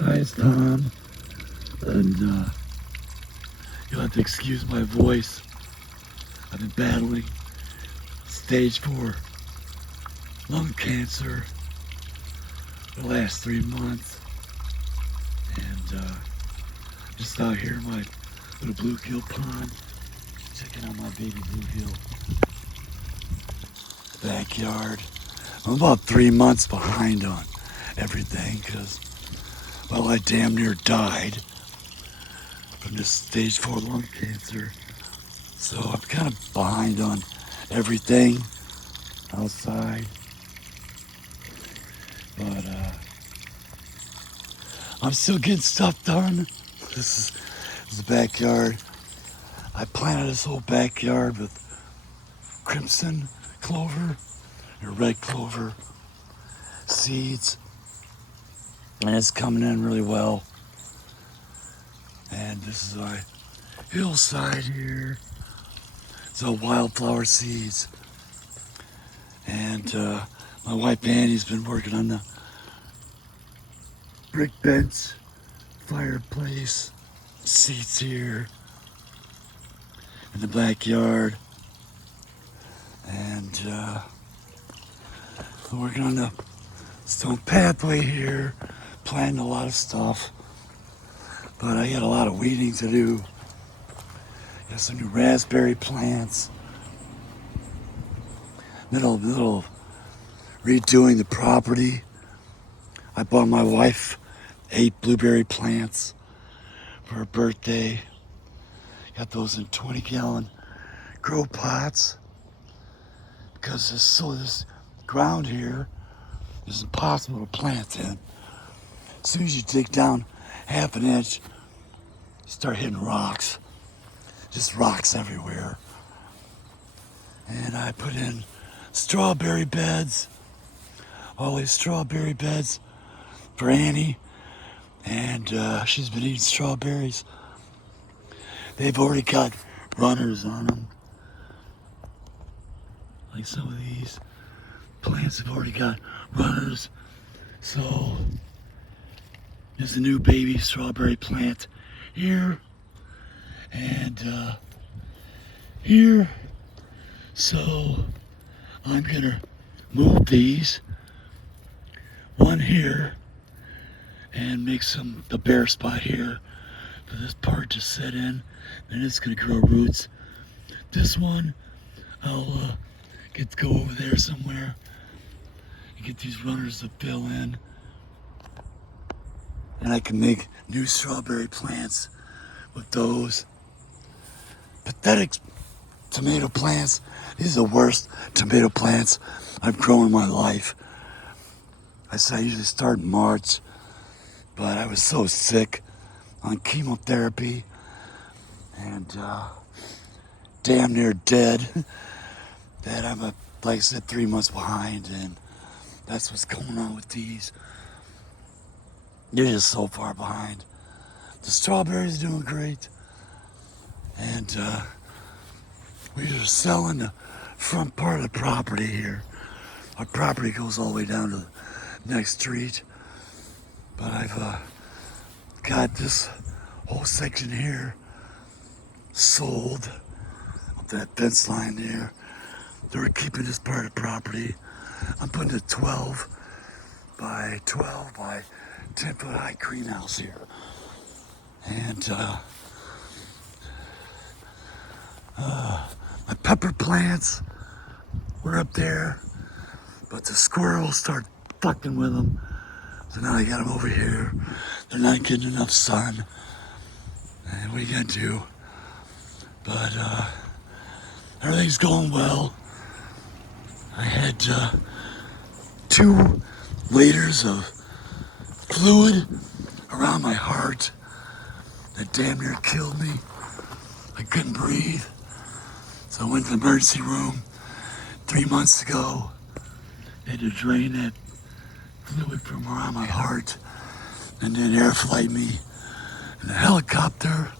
Hi, it's Tom, and you'll have to excuse my voice. I've been battling stage 4 lung cancer for the last 3 months, and just out here in my little bluegill pond, checking out my baby bluegill backyard. I'm about 3 months behind on everything because, well, I damn near died from this stage 4 lung cancer. So I'm kind of behind on everything outside. But I'm still getting stuff done. This is the backyard. I planted this whole backyard with crimson clover and red clover seeds. And it's coming in really well. And this is my hillside here. It's all wildflower seeds. And my wife Annie's been working on the brick bench fireplace seats here in the backyard. And I'm working on the stone pathway here, planting a lot of stuff. But I got a lot of weeding to do. Got some new raspberry plants. Middle redoing the property. I bought my wife 8 blueberry plants for her birthday. Got those in 20-gallon grow pots because this ground here is impossible to plant in. As soon as you dig down half an inch, you start hitting rocks. Just rocks everywhere. And I put in strawberry beds, all these strawberry beds for Annie, and she's been eating strawberries. They've already got runners on them. Like some of these plants have already got runners. So there's a new baby strawberry plant here and here. So I'm gonna move these one here and make the bare spot here for this part to set in. Then it's gonna grow roots. This one I'll get to go over there somewhere and get these runners to fill in. And I can make new strawberry plants with those. Pathetic tomato plants. These are the worst tomato plants I've grown in my life. I said I usually start in March, but I was so sick on chemotherapy and damn near dead that I'm, like I said, 3 months behind, and that's what's going on with these. You're just so far behind. The strawberries are doing great, and we are selling the front part of the property here. Our property goes all the way down to the next street, but I've got this whole section here sold up that fence line there. They're keeping this part of the property. I'm putting a 12 by 12 by 10 foot high greenhouse here. And my pepper plants were up there, but the squirrels start fucking with them. So now I got them over here. They're not getting enough sun. And what are you gonna do? But everything's going well. I had 2 liters of fluid around my heart that damn near killed me. I couldn't breathe. So I went to the emergency room 3 months ago. They had to drain that fluid from around my heart and then air flight me in a helicopter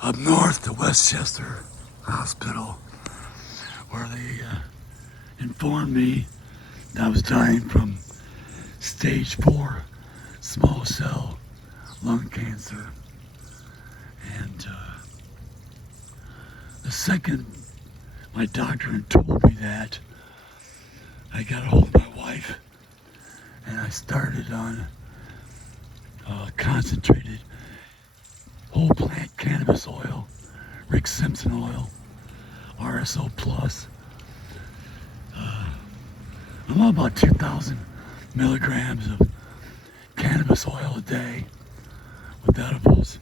up north to Westchester Hospital, where they informed me that I was dying from stage 4 small cell lung cancer. And the second my doctor had told me that, I got a hold of my wife and I started on concentrated whole plant cannabis oil, Rick Simpson oil, RSO Plus. I'm on about 2,000 milligrams of cannabis oil a day with edibles,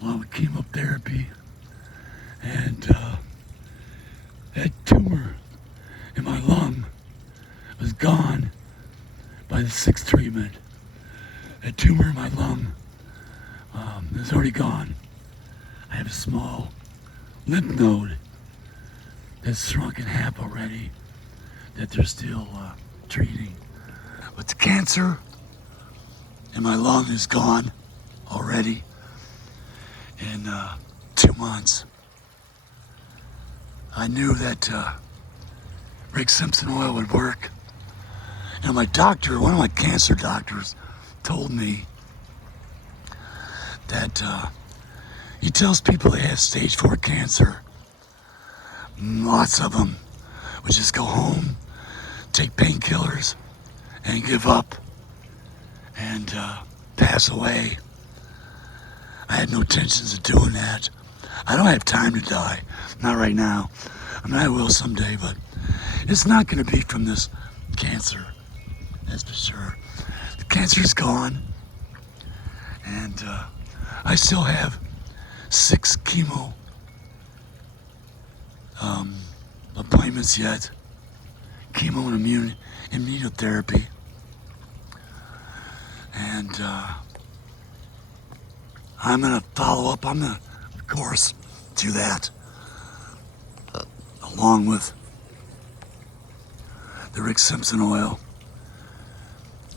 along with chemotherapy. And that tumor in my lung was gone by the sixth treatment. That tumor in my lung is already gone. I have a small lymph node that's shrunk in half already that they're still treating. But the cancer in my lung is gone already in 2 months. I knew that Rick Simpson oil would work. And my doctor, one of my cancer doctors, told me that he tells people they have stage 4 cancer, lots of them would just go home, take painkillers, and give up and pass away. I had no intentions of doing that. I don't have time to die, not right now. I mean, I will someday, but it's not going to be from this cancer, that's for sure. The cancer's gone, and I still have 6 chemo appointments yet, chemo and immunotherapy, and I'm going to follow up. I'm going to, of course, do that along with the Rick Simpson oil,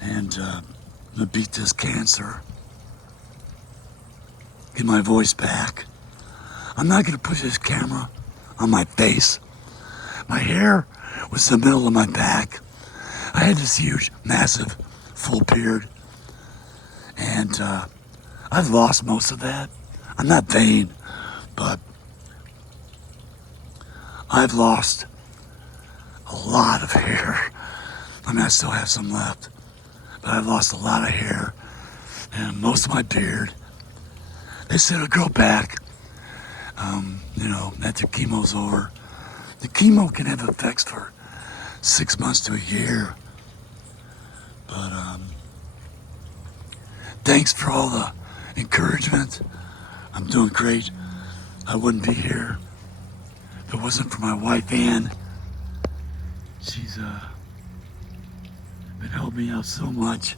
and to beat this cancer, get my voice back. I'm not going to put this camera on my face. My hair was the middle of my back. I had this huge, massive, full beard, and I've lost most of that. I'm not vain, but I've lost a lot of hair. I mean, I still have some left, but I've lost a lot of hair and most of my beard. They said it'll grow back, after chemo's over. The chemo can have effects for 6 months to a year, but thanks for all the encouragement. I'm doing great. I wouldn't be here if it wasn't for my wife, Ann. She's been helping me out so much,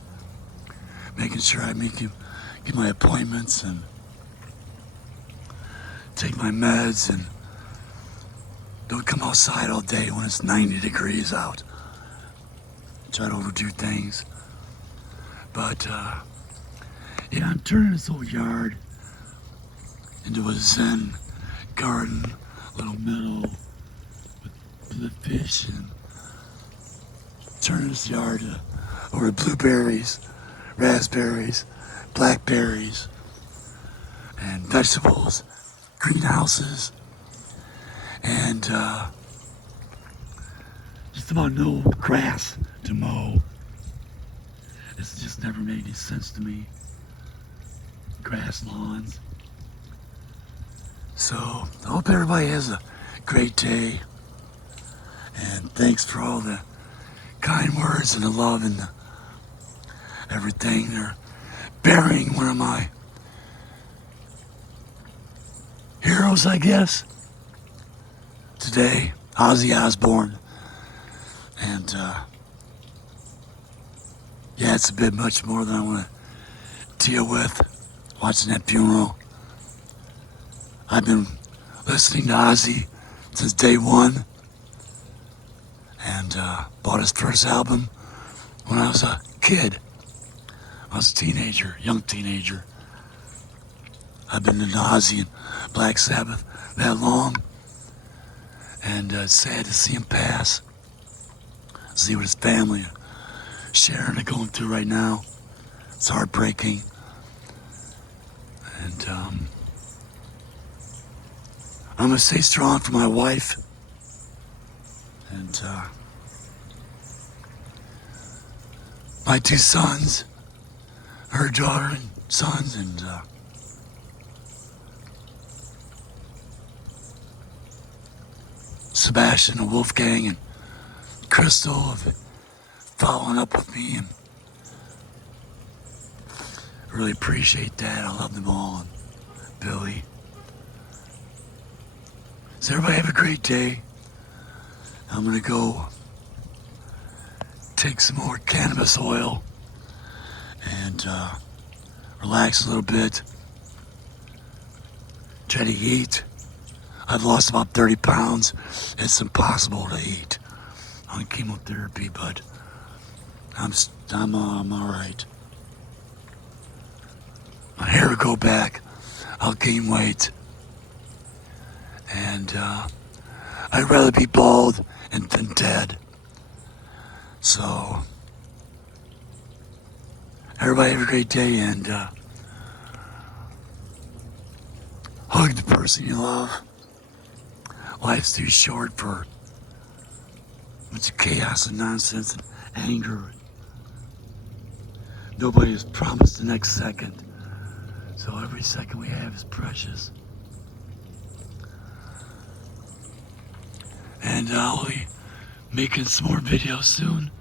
making sure I get my appointments and take my meds and don't come outside all day when it's 90 degrees out. Try to overdo things. But, I'm turning this old yard into a Zen garden, little meadow with the fish, and turning this yard over blueberries, raspberries, blackberries, and vegetables, greenhouses, and just about no grass to mow. It's just never made any sense to me. Grass lawns. So I hope everybody has a great day, and thanks for all the kind words and the love and everything. They're burying one of my heroes, I guess, today, Ozzy Osbourne. And it's a bit much more than I want to deal with watching that funeral. I've been listening to Ozzy since day one, and bought his first album when I was a kid. I was a teenager, young teenager. I've been into Ozzy and Black Sabbath that long, and it's sad to see him pass. See what his family, Sharon, are going through right now. It's heartbreaking. And I'm gonna stay strong for my wife. And my two sons, her daughter and sons, and Sebastian and Wolfgang and Crystal have following up with me, and really appreciate that. I love them all, and Billy. So everybody have a great day. I'm gonna go take some more cannabis oil and relax a little bit. Try to eat. I've lost about 30 pounds. It's impossible to eat on chemotherapy, but I'm all right. My hair will go back. I'll gain weight. And I'd rather be bald than dead. So, everybody have a great day, and hug the person you love. Life's too short for a bunch of chaos and nonsense and anger. Nobody is promised the next second. So every second we have is precious. And I'll be making some more videos soon.